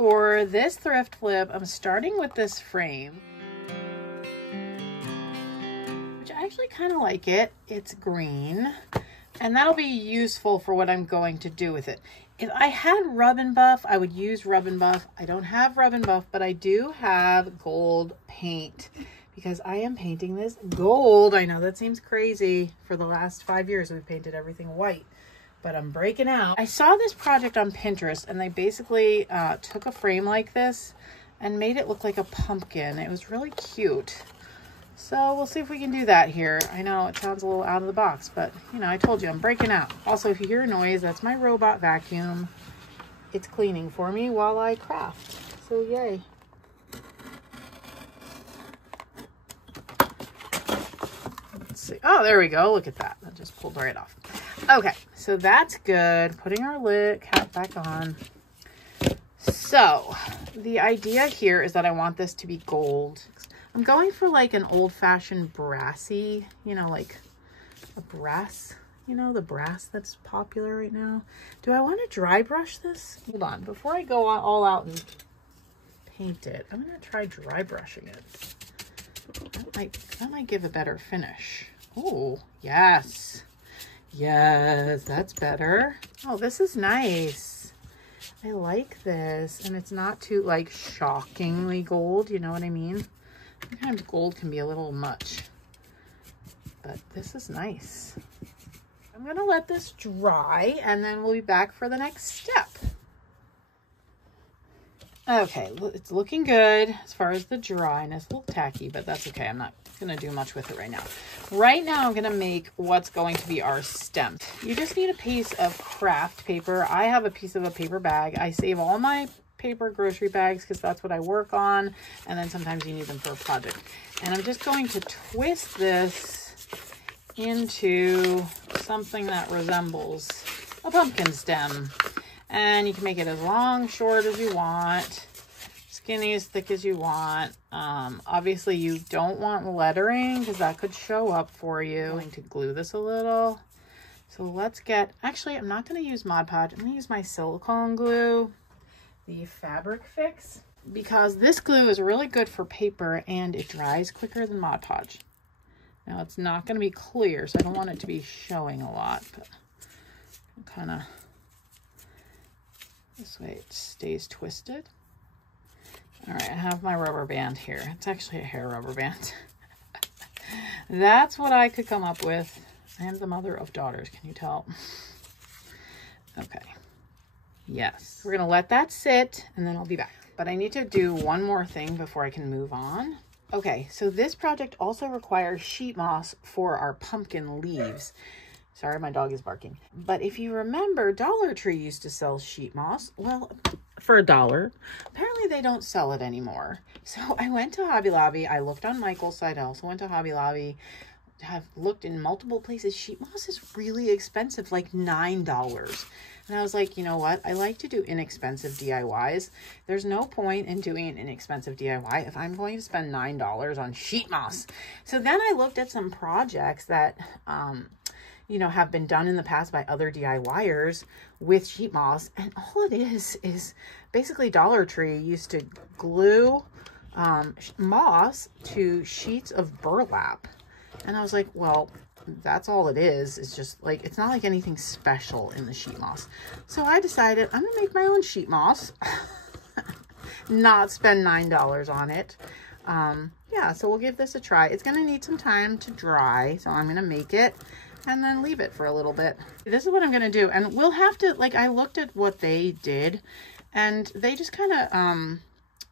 For this thrift flip, I'm starting with this frame, which I actually kind of like it. It's green, and that'll be useful for what I'm going to do with it. If I had Rub and Buff, I would use Rub and Buff. I don't have Rub and Buff, but I do have gold paint because I am painting this gold. I know that seems crazy. For the last 5 years, we've painted everything white, but I'm breaking out. I saw this project on Pinterest, and they basically took a frame like this and made it look like a pumpkin. It was really cute. So we'll see if we can do that here. I know it sounds a little out of the box, but you know, I told you I'm breaking out. Also, if you hear a noise, that's my robot vacuum. It's cleaning for me while I craft. So yay. Let's see. Oh, there we go. Look at that. That just pulled right off. Okay, so that's good. Putting our lid cap back on. So the idea here is that I want this to be gold. I'm going for like an old-fashioned brassy, you know, like a brass, you know, the brass that's popular right now. Do I want to dry brush this? Hold on, before I go all out and paint it, I'm going to try dry brushing it. That might give a better finish. Oh, yes. Yes, that's better. Oh, this is nice. I like this. And it's not too like shockingly gold, you know what I mean? Sometimes gold can be a little much, but this is nice. I'm gonna let this dry and then we'll be back for the next step. Okay, it's looking good as far as the dryness. A little tacky, but that's okay. I'm not gonna do much with it right now. Right now, I'm gonna make what's going to be our stem. You just need a piece of craft paper. I have a piece of a paper bag. I save all my paper grocery bags because that's what I work on, and then sometimes you need them for a project. And I'm just going to twist this into something that resembles a pumpkin stem, and you can make it as long, short as you want, skinny, as thick as you want. Obviously you don't want lettering because that could show up for you. I'm going to glue this a little. So let's get, actually I'm not going to use Mod Podge. I'm going to use my silicone glue, the Fabric Fix, because this glue is really good for paper and it dries quicker than Mod Podge. Now it's not going to be clear, so I don't want it to be showing a lot, but kind of this way it stays twisted. All right, I have my rubber band here. It's actually a hair rubber band. That's what I could come up with. I am the mother of daughters, can you tell? Okay. Yes, we're gonna let that sit and then I'll be back. But I need to do one more thing before I can move on. Okay, so this project also requires sheet moss for our pumpkin leaves. Sorry, my dog is barking. But if you remember, Dollar Tree used to sell sheet moss. Well, for $1. Apparently they don't sell it anymore. So I went to Hobby Lobby. I looked on Michael's site. I also went to Hobby Lobby. Have looked in multiple places. Sheet moss is really expensive, like $9. And I was like, you know what? I like to do inexpensive DIYs. There's no point in doing an inexpensive DIY if I'm going to spend $9 on sheet moss. So then I looked at some projects that, you know, have been done in the past by other DIYers with sheet moss. And all it is basically Dollar Tree used to glue moss to sheets of burlap. And I was like, well, that's all it is. It's just like, it's not like anything special in the sheet moss. So I decided I'm gonna make my own sheet moss, not spend $9 on it. Yeah, so we'll give this a try. It's gonna need some time to dry, so I'm gonna make it and then leave it for a little bit. This is what I'm gonna do, and we'll have to, like, I looked at what they did, and they just kind of,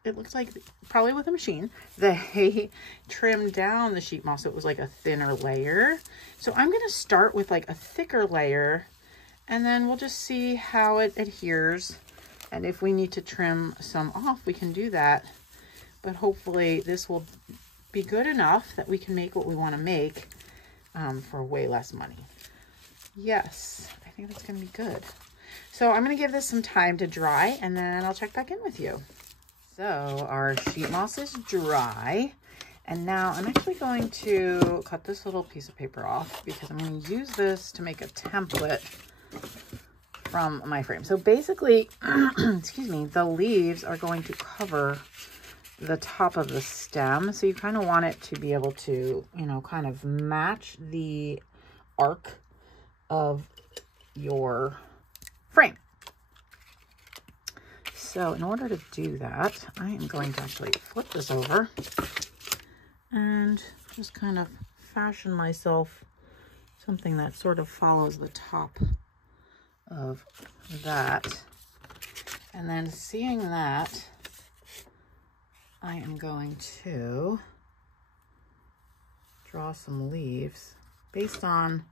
it looks like, probably with a machine, they trimmed down the sheet moss so it was like a thinner layer. So I'm going to start with like a thicker layer, and then we'll just see how it adheres. And if we need to trim some off, we can do that. But hopefully this will be good enough that we can make what we want to make for way less money. Yes, I think that's going to be good. So I'm going to give this some time to dry, and then I'll check back in with you. So our sheet moss is dry, and now I'm actually going to cut this little piece of paper off because I'm going to use this to make a template from my frame. So basically, excuse me, the leaves are going to cover the top of the stem. So you kind of want it to be able to, you know, kind of match the arc of your frame. So in order to do that, I am going to actually flip this over and just kind of fashion myself something that sort of follows the top of that. And then seeing that, I am going to draw some leaves based on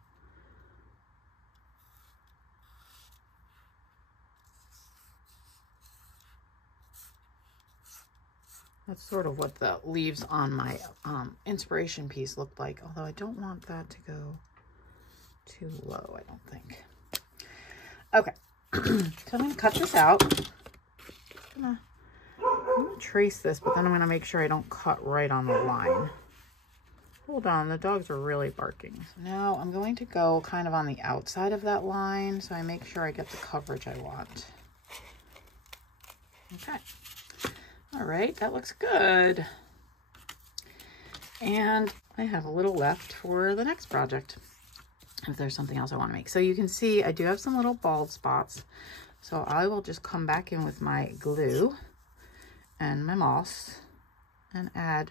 that's sort of what the leaves on my inspiration piece looked like, although I don't want that to go too low, I don't think. Okay, so I'm going to cut this out. I'm going to trace this, but then I'm going to make sure I don't cut right on the line. Hold on, the dogs are really barking. So now I'm going to go kind of on the outside of that line, so I make sure I get the coverage I want. Okay. All right, that looks good. And I have a little left for the next project, if there's something else I want to make. So you can see I do have some little bald spots. So I will just come back in with my glue and my moss and add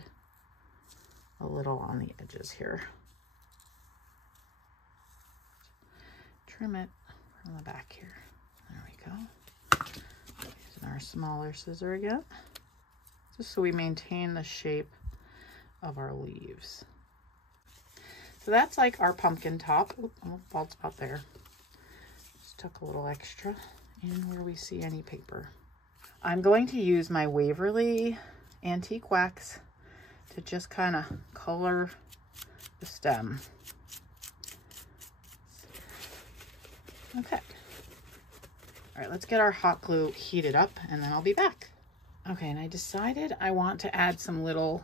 a little on the edges here. Trim it from the back here. There we go. Using our smaller scissor again, just so we maintain the shape of our leaves. So that's like our pumpkin top. Oop, oh, bald spot there. Just took a little extra in where we see any paper. I'm going to use my Waverly Antique Wax to just kind of color the stem. Okay. All right, let's get our hot glue heated up and then I'll be back. Okay, and I decided I want to add some little,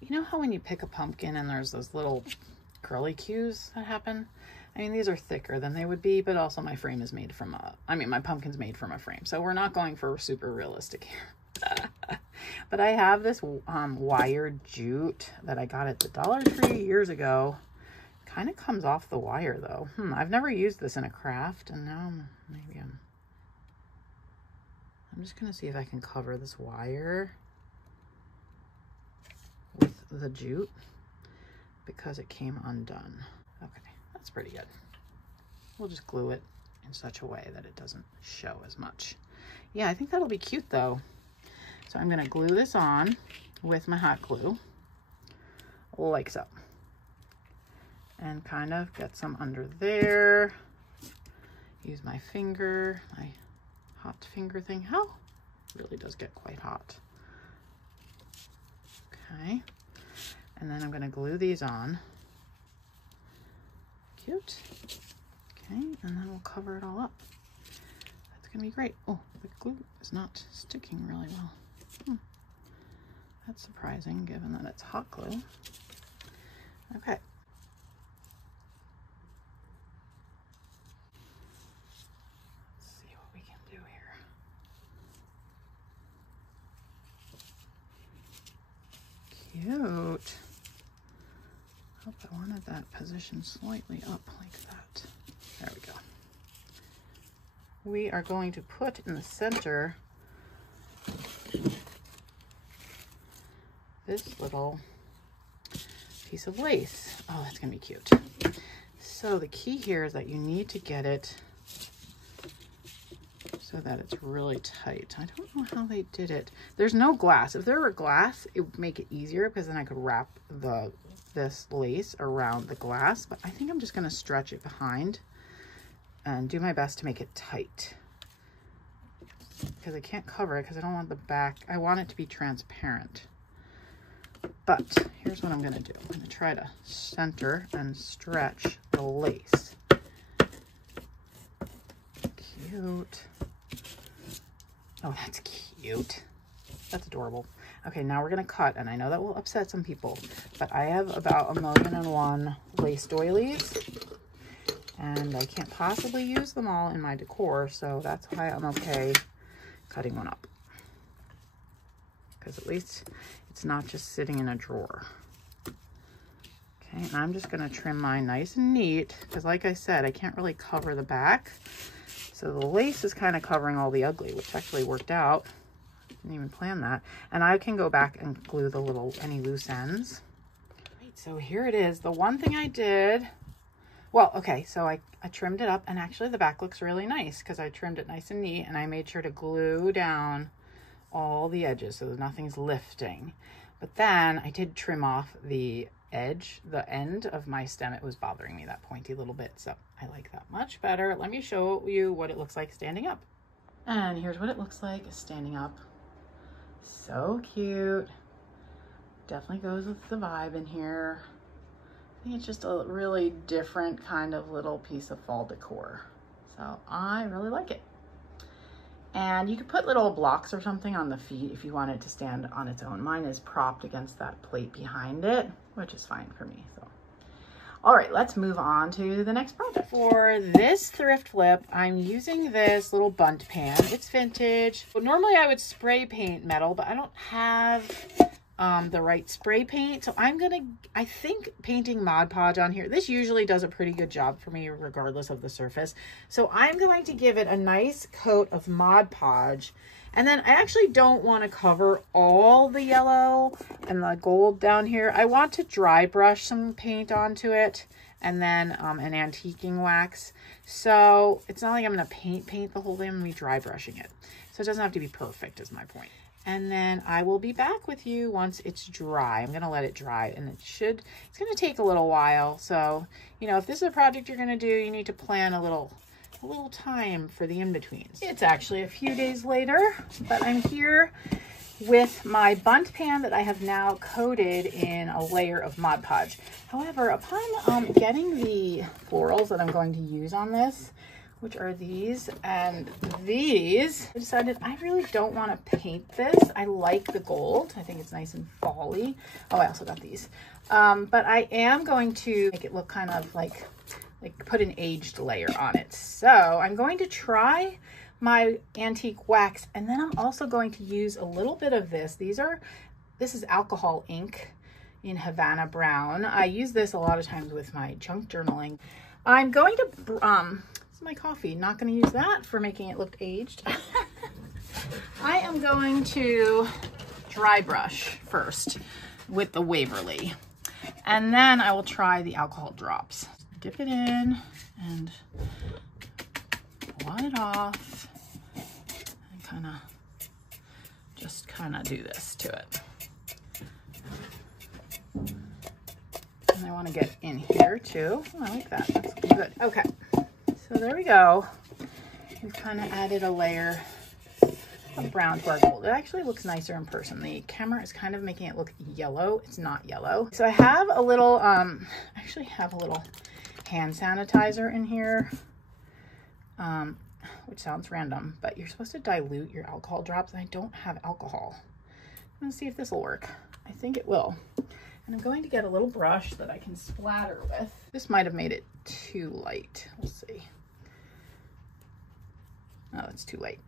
you know how when you pick a pumpkin and there's those little curly cues that happen? I mean, these are thicker than they would be, but also my frame is made from my pumpkin's made from a frame. So we're not going for super realistic here. But I have this wired jute that I got at the Dollar Tree years ago. Kind of comes off the wire though. I've never used this in a craft, and now maybe I'm just gonna see if I can cover this wire with the jute because it came undone. Okay, that's pretty good. We'll just glue it in such a way that it doesn't show as much. Yeah, I think that'll be cute though. So I'm gonna glue this on with my hot glue, like so. And kind of get some under there. Use my finger, my hot finger thing. Oh, it really does get quite hot. Okay. And then I'm gonna glue these on. Cute. Okay, and then we'll cover it all up. That's gonna be great. Oh, the glue is not sticking really well. That's surprising given that it's hot glue. Okay. Let's see what we can do here. Cute. Hope I wanted that position slightly up like that. There we go. We are going to put in the center this little piece of lace. Oh, that's gonna be cute. So the key here is that you need to get it so that it's really tight. I don't know how they did it. There's no glass. If there were glass, it would make it easier because then I could wrap this lace around the glass, but I think I'm just gonna stretch it behind and do my best to make it tight because I can't cover it because I don't want the back. I want it to be transparent. But here's what I'm gonna do. I'm gonna try to center and stretch the lace. Cute. Oh, that's cute. That's adorable. Okay, now we're gonna cut, and I know that will upset some people, but I have about 1,000,001 lace doilies, and I can't possibly use them all in my decor, so that's why I'm okay cutting one up. Because at least it's not just sitting in a drawer. Okay, and I'm just gonna trim mine nice and neat, because like I said, I can't really cover the back. So the lace is kind of covering all the ugly, which actually worked out. Didn't even plan that. And I can go back and glue the any loose ends. Right, so here it is. The one thing I did, well, okay, so I trimmed it up, and actually the back looks really nice because I trimmed it nice and neat, and I made sure to glue down all the edges so that nothing's lifting. But then I did trim off the edge, the end of my stem. It was bothering me, that pointy little bit, so I like that much better. Let me show you what it looks like standing up. And here's what it looks like standing up. So cute. Definitely goes with the vibe in here. I think it's just a really different kind of little piece of fall decor. So I really like it. And you could put little blocks or something on the feet if you want it to stand on its own. Mine is propped against that plate behind it, which is fine for me. So, all right, let's move on to the next project. For this thrift flip, I'm using this little bunt pan. It's vintage. Well, normally I would spray paint metal, but I don't have the right spray paint. So I think painting Mod Podge on here, this usually does a pretty good job for me regardless of the surface. So I'm going to give it a nice coat of Mod Podge. And then I actually don't want to cover all the yellow and the gold down here. I want to dry brush some paint onto it, and then an antiquing wax. So it's not like I'm going to paint the whole thing. I'm going to be dry brushing it. So it doesn't have to be perfect is my point. And then I will be back with you once it's dry. I'm going to let it dry, and it's going to take a little while. So, you know, if this is a project you're going to do, you need to plan a little time for the in-betweens. It's actually a few days later, but I'm here with my bunt pan that I have now coated in a layer of Mod Podge. However, upon getting the florals that I'm going to use on this, which are these and these, I decided I really don't want to paint this. I like the gold. I think it's nice and fall-y. Oh, I also got these. But I am going to make it look kind of like put an aged layer on it. So I'm going to try my antique wax, and then I'm also going to use a little bit of this. This is alcohol ink in Havana Brown. I use this a lot of times with my junk journaling. I'm going to, this is my coffee, not going to use that for making it look aged. I am going to dry brush first with the Waverly, and then I will try the alcohol drops. Dip it in and blot it off, and kind of do this to it. And I want to get in here too. Oh, I like that. That's good. Okay, so there we go. We've kind of added a layer of brown to our gold. It actually looks nicer in person. The camera is kind of making it look yellow. It's not yellow. So I have a little, actually have a little hand sanitizer in here, which sounds random, but you're supposed to dilute your alcohol drops, and I don't have alcohol. I'm gonna see if this will work. I think it will. And I'm going to get a little brush that I can splatter with. This might have made it too light. We'll see. Oh, it's too light.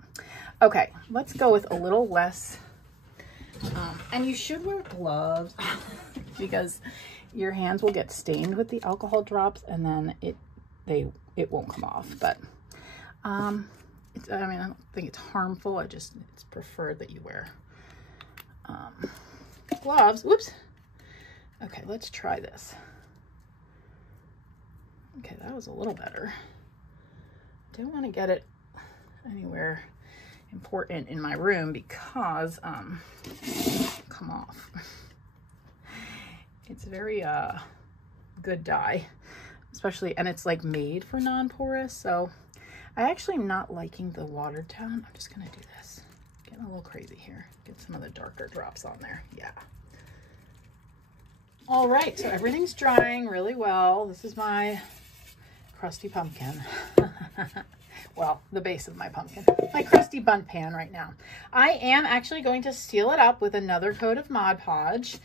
Okay, let's go with a little less. And you should wear gloves because your hands will get stained with the alcohol drops, and then it won't come off. But I mean, I don't think it's harmful. It's preferred that you wear gloves. Whoops. Okay, let's try this. Okay, that was a little better. Don't want to get it anywhere important in my room because come off. It's very good dye, especially, and it's like made for non-porous. So I actually am not liking the watered down. I'm just gonna do this. Getting a little crazy here. Get some of the darker drops on there. Yeah. All right, so everything's drying really well. This is my crusty pumpkin. Well, the base of my pumpkin. My crusty bunt pan right now. I am actually going to seal it up with another coat of Mod Podge.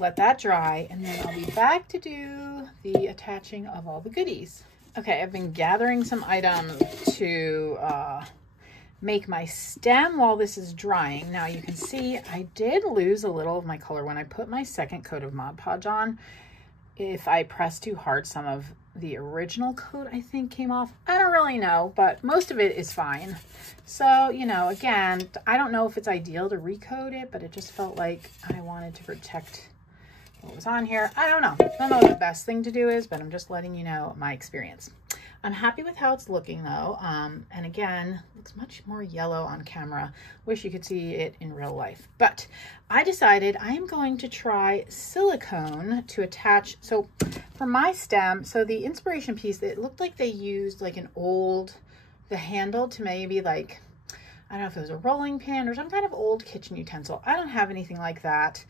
Let that dry, and then I'll be back to do the attaching of all the goodies. Okay, I've been gathering some items to make my stem while this is drying. Now you can see I did lose a little of my color when I put my second coat of Mod Podge on. If I pressed too hard, some of the original coat I think came off. I don't really know, but most of it is fine. So, you know, again, I don't know if it's ideal to recoat it, but it just felt like I wanted to protect what was on here. I don't know what the best thing to do is, but I'm just letting you know my experience. I'm happy with how it's looking though. And again, looks much more yellow on camera. Wish you could see it in real life. But I decided I am going to try silicone to attach. So for my stem, so the inspiration piece, it looked like they used like the handle to maybe like, I don't know if it was a rolling pin or some kind of old kitchen utensil. I don't have anything like that.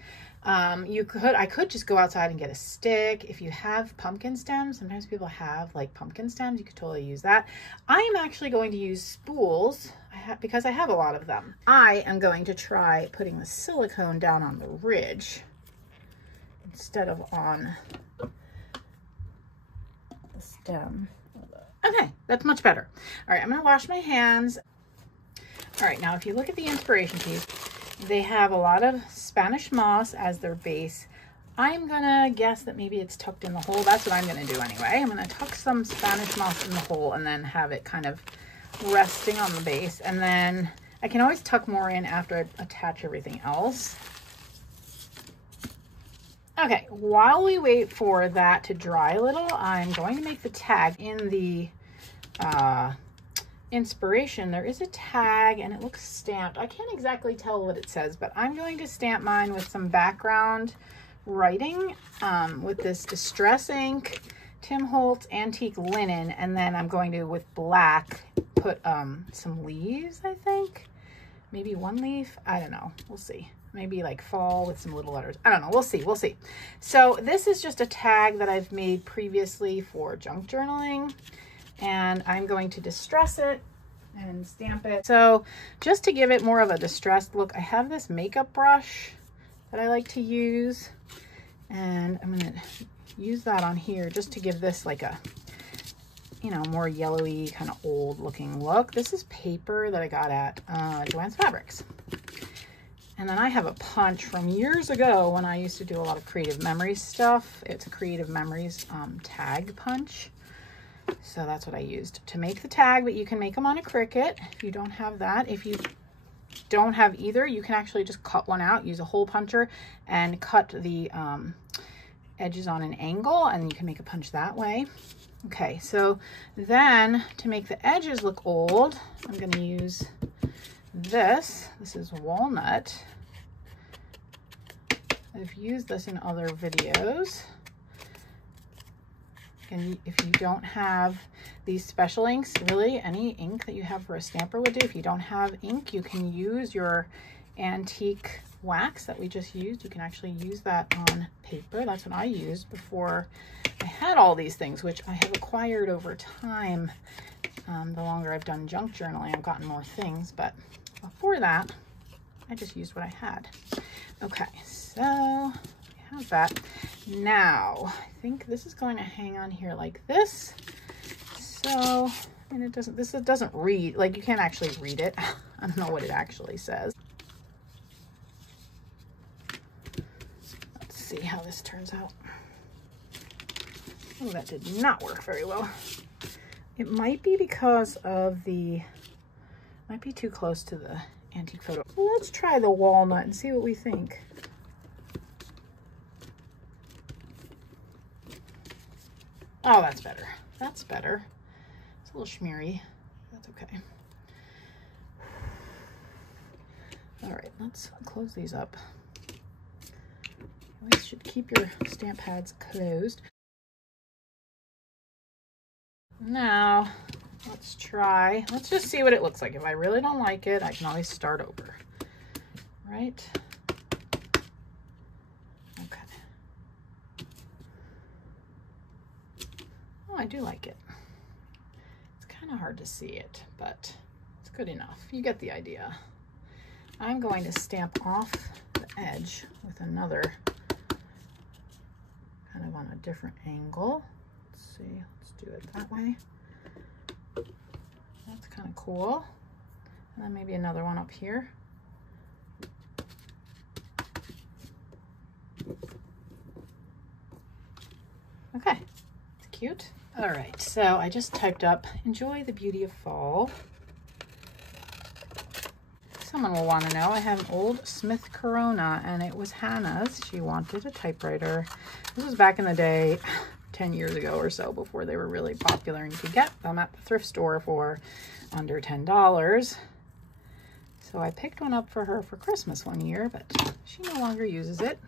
I could just go outside and get a stick. If you have pumpkin stems, sometimes people have like pumpkin stems, you could totally use that. I am actually going to use spools because I have a lot of them. I am going to try putting the silicone down on the ridge instead of on the stem. Okay, that's much better. All right, I'm gonna wash my hands. All right, now if you look at the inspiration piece, they have a lot of Spanish moss as their base. I'm gonna guess that maybe it's tucked in the hole. That's what I'm gonna do anyway. I'm gonna tuck some Spanish moss in the hole and then have it kind of resting on the base. And then I can always tuck more in after I attach everything else. Okay, while we wait for that to dry a little, I'm going to make the tag in the inspiration. There is a tag and it looks stamped. I can't exactly tell what it says, but I'm going to stamp mine with some background writing with this Distress ink, Tim Holtz Antique Linen, and then I'm going to, with black, put some leaves, I think. Maybe one leaf. I don't know. We'll see. Maybe like fall with some little letters. I don't know. We'll see. We'll see. So this is just a tag that I've made previously for junk journaling. And I'm going to distress it and stamp it. So just to give it more of a distressed look, I have this makeup brush that I like to use. And I'm going to use that on here just to give this like a, you know, more yellowy, kind of old looking look. This is paper that I got at Joann's Fabrics. And then I have a punch from years ago when I used to do a lot of Creative Memories stuff. It's a Creative Memories tag punch. So that's what I used to make the tag, but you can make them on a Cricut if you don't have that. If you don't have either, you can actually just cut one out, use a hole puncher and cut the edges on an angle, and you can make a punch that way. Okay, so then to make the edges look old, I'm going to use this. This is walnut. I've used this in other videos. And if you don't have these special inks, really any ink that you have for a stamper would do. If you don't have ink, you can use your antique wax that we just used. You can actually use that on paper. That's what I used before I had all these things, which I have acquired over time. The longer I've done junk journaling, I've gotten more things, but before that, I just used what I had. Okay, so we have that. Now, I think this is going to hang on here like this. So, and it doesn't, this doesn't read, like you can't actually read it. I don't know what it actually says. Let's see how this turns out. Oh, that did not work very well. It might be because of the, might be too close to the antique photo. Well, let's try the walnut and see what we think. Oh, that's better. That's better. It's a little schmeary. That's okay. All right, let's close these up. You always should keep your stamp pads closed. Now, let's try. Let's just see what it looks like. If I really don't like it, I can always start over. Right? I do like it. It's kind of hard to see it, but it's good enough. You get the idea. I'm going to stamp off the edge with another kind of on a different angle. Let's Let's see, let's do it that way. That's kind of cool. And then maybe another one up here. Okay, it's cute. All right, so I just typed up, enjoy the beauty of fall. Someone will want to know, I have an old Smith Corona and it was Hannah's. She wanted a typewriter. This was back in the day, 10 years ago or so, before they were really popular and you could get them at the thrift store for under $10. So I picked one up for her for Christmas one year, but she no longer uses it.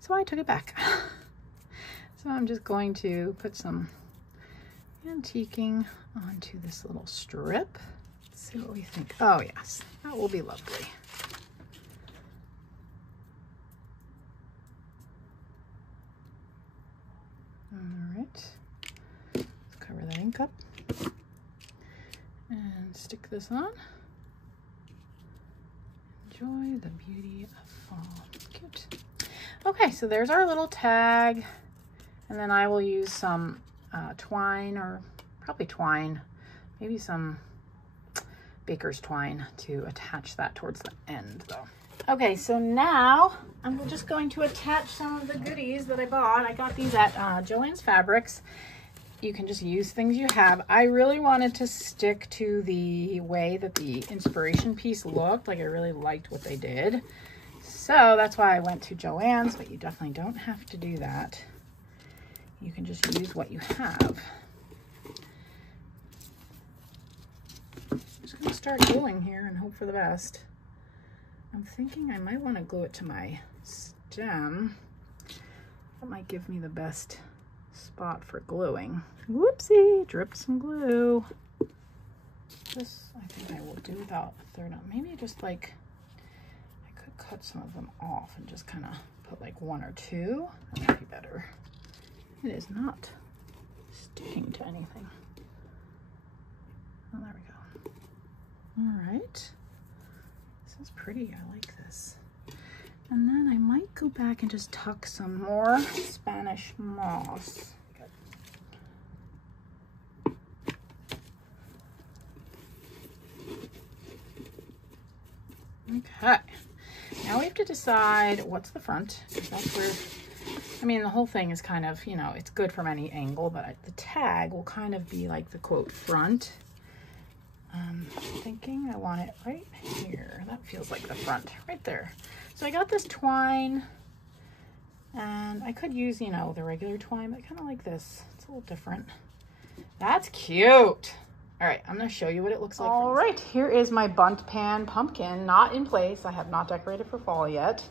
So I took it back. So I'm just going to put some antiquing onto this little strip. Let's see what we think. Oh yes, that will be lovely. All right, let's cover that ink up and stick this on. Enjoy the beauty of fall. Cute. Okay, so there's our little tag. And then I will use some twine, or probably twine, maybe some baker's twine to attach that towards the end though. Okay, so now I'm just going to attach some of the goodies that I bought. I got these at Joann's Fabrics. You can just use things you have. I really wanted to stick to the way that the inspiration piece looked. Like I really liked what they did. So that's why I went to Joann's, but you definitely don't have to do that. You can just use what you have. I'm just going to start gluing here and hope for the best. I'm thinking I might want to glue it to my stem. That might give me the best spot for gluing. Whoopsie, dripped some glue. This I think I will do without a third on. Maybe just like, I could cut some of them off and just kind of put like one or two. That might be better. It is not sticking to anything. Oh, there we go. All right. This is pretty. I like this. And then I might go back and just tuck some more Spanish moss. Okay. Now we have to decide what's the front. That's where, I mean, the whole thing is kind of, you know, it's good from any angle, but the tag will kind of be like the quote front. I'm thinking I want it right here. That feels like the front, right there. So I got this twine, and I could use, you know, the regular twine, but I kind of like this. It's a little different. That's cute. All right, I'm gonna show you what it looks like. All right, here is my bunt pan pumpkin, not in place. I have not decorated for fall yet,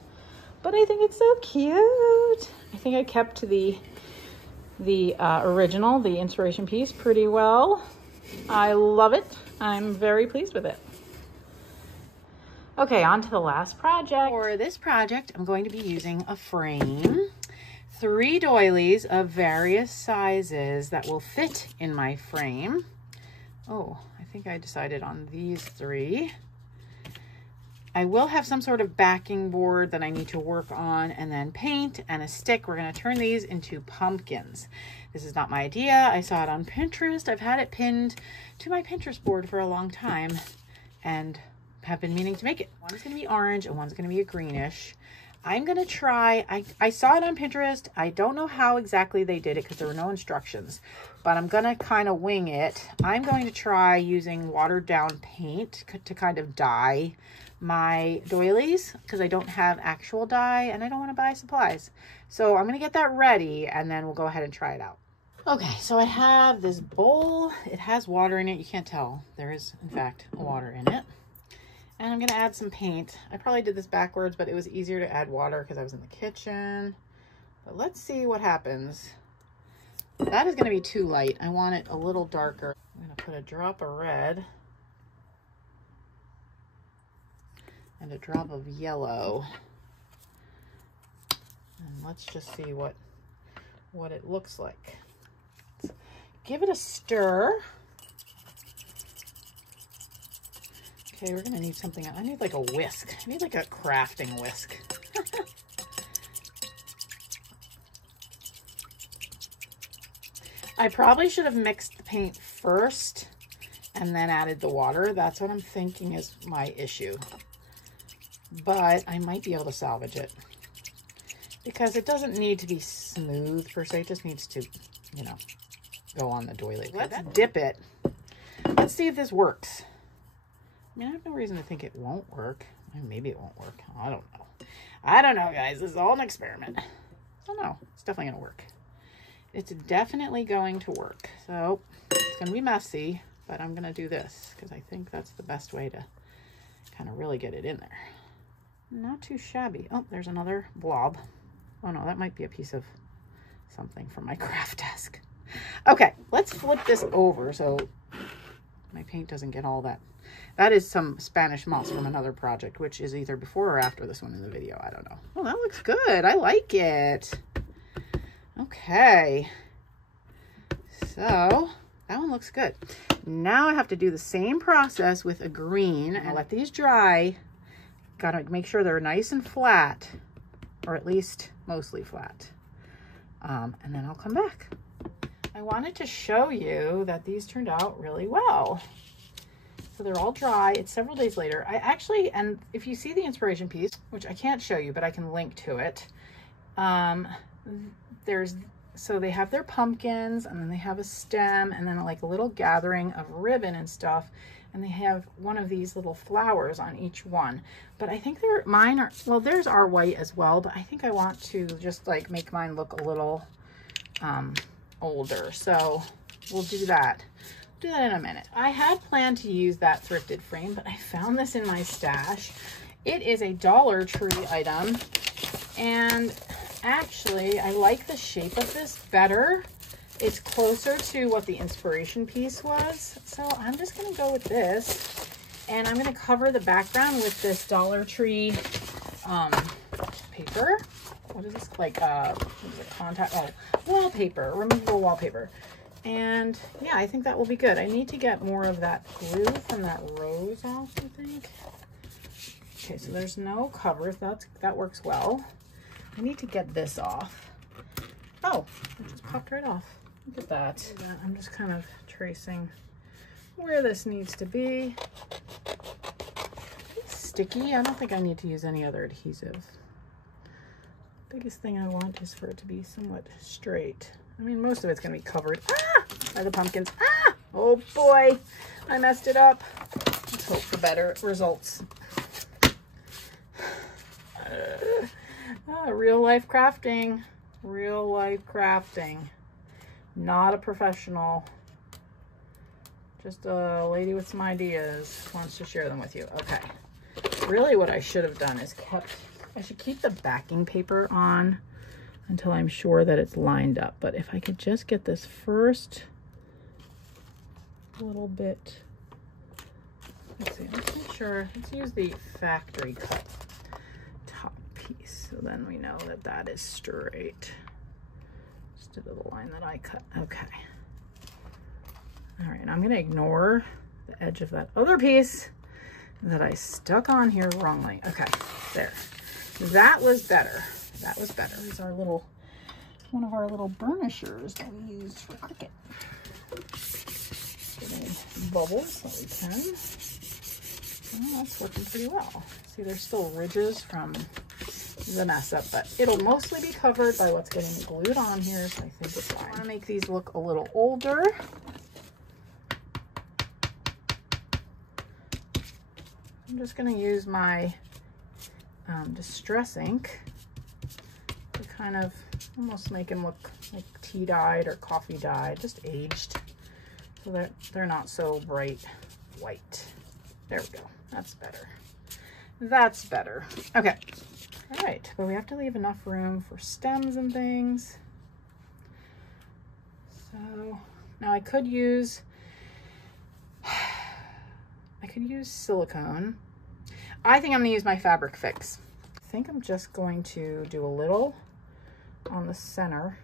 but I think it's so cute. I think I kept the original, the inspiration piece, pretty well. I love it. I'm very pleased with it. Okay, on to the last project. For this project, I'm going to be using a frame, 3 doilies of various sizes that will fit in my frame. Oh, I think I decided on these 3. I will have some sort of backing board that I need to work on, and then paint and a stick. We're going to turn these into pumpkins. This is not my idea. I saw it on Pinterest. I've had it pinned to my Pinterest board for a long time and have been meaning to make it. One's going to be orange and one's going to be a greenish. I'm going to try, I saw it on Pinterest. I don't know how exactly they did it because there were no instructions, but I'm going to kind of wing it. I'm going to try using watered down paint to kind of dye my doilies because I don't have actual dye and I don't want to buy supplies. So I'm going to get that ready and then we'll go ahead and try it out. Okay, so I have this bowl. It has water in it. You can't tell. There is, in fact, water in it. And I'm going to add some paint. I probably did this backwards, but it was easier to add water because I was in the kitchen. But let's see what happens. That is going to be too light. I want it a little darker. I'm going to put a drop of red and a drop of yellow. And let's just see what it looks like. Let's give it a stir. Okay, we're gonna need something. I need like a whisk. I need like a crafting whisk. I probably should have mixed the paint first and then added the water. That's what I'm thinking is my issue. But I might be able to salvage it because it doesn't need to be smooth per se. It just needs to, you know, go on the doily. Let's dip it. Let's see if this works. I mean, I have no reason to think it won't work. Maybe it won't work. I don't know. I don't know, guys. This is all an experiment. I don't know. It's definitely going to work. It's definitely going to work. So it's going to be messy, but I'm going to do this because I think that's the best way to kind of really get it in there. Not too shabby. Oh, there's another blob. Oh no, that might be a piece of something from my craft desk. Okay, let's flip this over so my paint doesn't get all that. That is some Spanish moss from another project, which is either before or after this one in the video. I don't know. Oh, that looks good. I like it. Okay. So that one looks good. Now I have to do the same process with a green and let these dry. Gotta make sure they're nice and flat, or at least mostly flat. And then I'll come back. I wanted to show you that these turned out really well. So they're all dry. It's several days later. I actually, and if you see the inspiration piece, which I can't show you, but I can link to it. So they have their pumpkins, and then they have a stem, and then like a little gathering of ribbon and stuff. And they have one of these little flowers on each one. But I think mine are, well, theirs are white as well, but I think I want to just like make mine look a little older. So we'll do that. Do that in a minute. I had planned to use that thrifted frame, but I found this in my stash. It is a Dollar Tree item. And actually, I like the shape of this better. It's closer to what the inspiration piece was. So I'm just gonna go with this. And I'm gonna cover the background with this Dollar Tree paper. What is this? Like what is it? Contact, oh, wallpaper, removable wallpaper. And yeah, I think that will be good. I need to get more of that glue from that rose off, I think. Okay, so there's no cover. That works well. I need to get this off. Oh, it just popped right off. Look at that. I'm just kind of tracing where this needs to be. It's sticky. I don't think I need to use any other adhesive. Biggest thing I want is for it to be somewhat straight. I mean, most of it's going to be covered by the pumpkins. Oh boy, I messed it up. Let's hope for better results. Real life crafting. Real life crafting. Not a professional. Just a lady with some ideas. Wants to share them with you. Okay. Really what I should have done is I should keep the backing paper on until I'm sure that it's lined up. But if I could just get this first little bit, let's see, let's make sure, let's use the factory cut top piece. So then we know that that is straight instead of the line that I cut. Okay. All right, I'm gonna ignore the edge of that other piece that I stuck on here wrongly. Okay, there. That was better. That was better. This is our little, one of our little burnishers that we used for Cricut. Getting bubbles so we can. Well, that's working pretty well. See, there's still ridges from the mess up, but it'll mostly be covered by what's getting glued on here, so I think it's fine. I want to make these look a little older. I'm just going to use my Distress ink to kind of almost make them look like tea dyed or coffee dyed, just aged, so that they're not so bright white. There we go. That's better. That's better. Okay. All right, but we have to leave enough room for stems and things. So now I could use silicone. I think I'm gonna use my Fabric Fix. I think I'm just going to do a little on the center,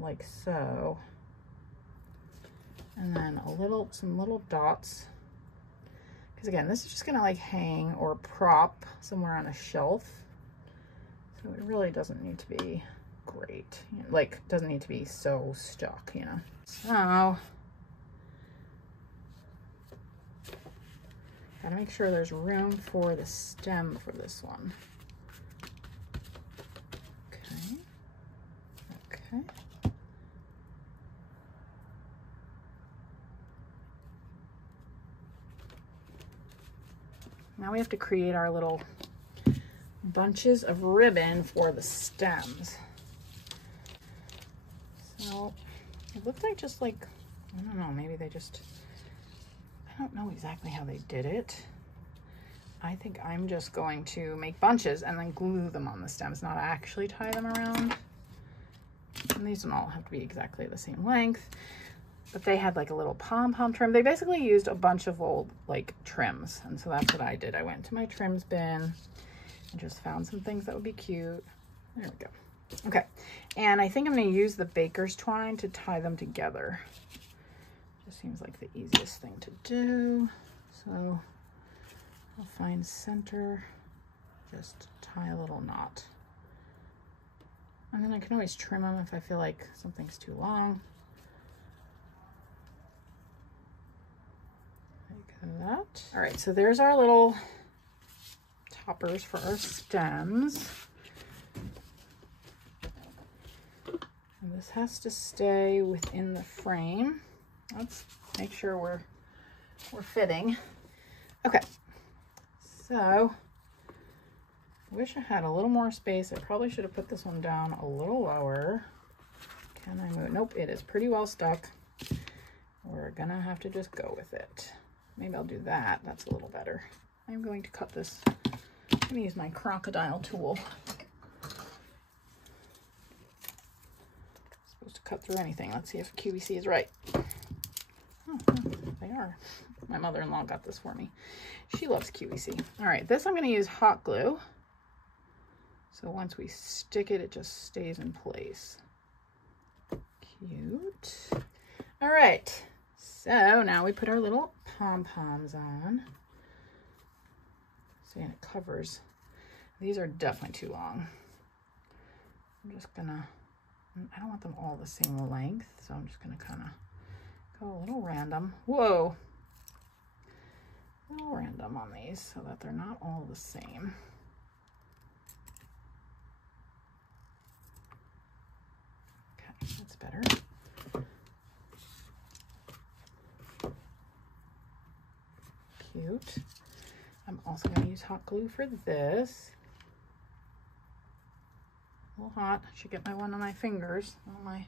like so. And then some little dots. Because again, this is just gonna like hang or prop somewhere on a shelf. So it really doesn't need to be great. Like, doesn't need to be so stuck, you know. So, gotta make sure there's room for the stem for this one. Okay. Okay. Now we have to create our little bunches of ribbon for the stems. So it looked like just like, I don't know, maybe they just, I don't know exactly how they did it. I think I'm just going to make bunches and then glue them on the stems, not actually tie them around. And these don't all have to be exactly the same length, but they had like a little pom-pom trim. They basically used a bunch of old like trims. And so that's what I did. I went to my trims bin and just found some things that would be cute. There we go. Okay. And I think I'm going to use the baker's twine to tie them together. Just seems like the easiest thing to do. So I'll find center, just tie a little knot. And then I can always trim them if I feel like something's too long. Like that. All right, so there's our little toppers for our stems. And this has to stay within the frame. Let's make sure we're fitting. Okay, so I wish I had a little more space. I probably should have put this one down a little lower. Can I move? Nope, it is pretty well stuck. We're gonna have to just go with it. Maybe I'll do that. That's a little better. I'm going to cut this. I'm gonna use my crocodile tool. Supposed to cut through anything. Let's see if QVC is right. Oh, they are. My mother-in-law got this for me. She loves QVC. All right, this I'm gonna use hot glue. So once we stick it, it just stays in place. Cute. All right, so now we put our little pom-poms on. See, and it covers. These are definitely too long. I'm just gonna, I don't want them all the same length, so I'm just gonna kind of go a little random. Whoa. A little random on these so that they're not all the same. Okay, that's better. Cute. I'm also going to use hot glue for this. A little hot. I should get my one on my fingers, on my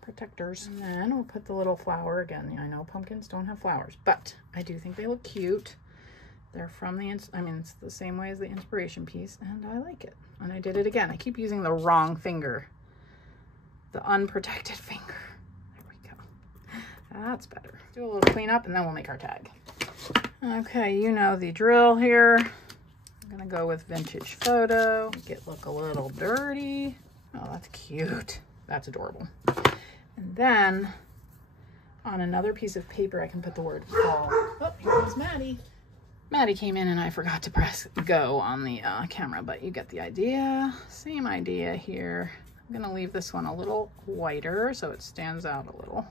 protectors. And then we'll put the little flower again. I know pumpkins don't have flowers, but I do think they look cute. They're from the, I mean, it's the same way as the inspiration piece, and I like it. And I did it again. I keep using the wrong finger. The unprotected finger. There we go. That's better. Do a little cleanup and then we'll make our tag. Okay, you know the drill here. I'm gonna go with vintage photo. Make it look a little dirty. Oh, that's cute. That's adorable. And then on another piece of paper, I can put the word fall. Oh, here comes Maddie. Maddie came in and I forgot to press go on the camera, but you get the idea. Same idea here. I'm gonna leave this one a little whiter so it stands out a little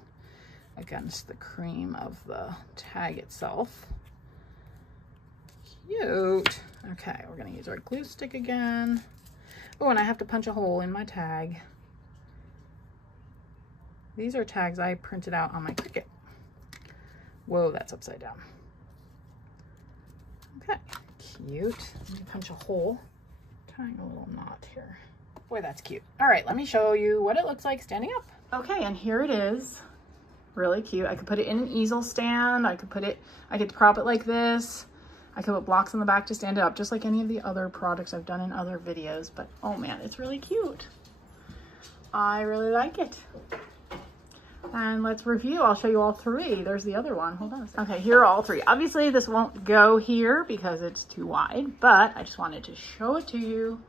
against the cream of the tag itself. Cute. Okay, we're gonna use our glue stick again. Oh, and I have to punch a hole in my tag. These are tags I printed out on my Cricut. Whoa, that's upside down. Okay, cute. Let me punch a hole. Tying a little knot here. Boy, that's cute. All right, let me show you what it looks like standing up. Okay, and here it is. Really cute. I could put it in an easel stand. I could prop it like this. I could put blocks on the back to stand it up, just like any of the other products I've done in other videos. But oh man, it's really cute. I really like it. And let's review. I'll show you all three. There's the other one. Hold on a second. Okay, here are all three. Obviously, this won't go here because it's too wide, but I just wanted to show it to you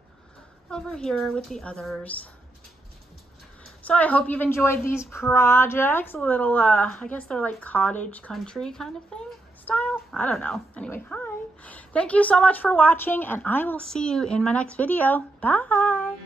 over here with the others. So I hope you've enjoyed these projects. A little, I guess they're like cottage country kind of thing style. I don't know. Anyway, hi. Thank you so much for watching, and I will see you in my next video. Bye.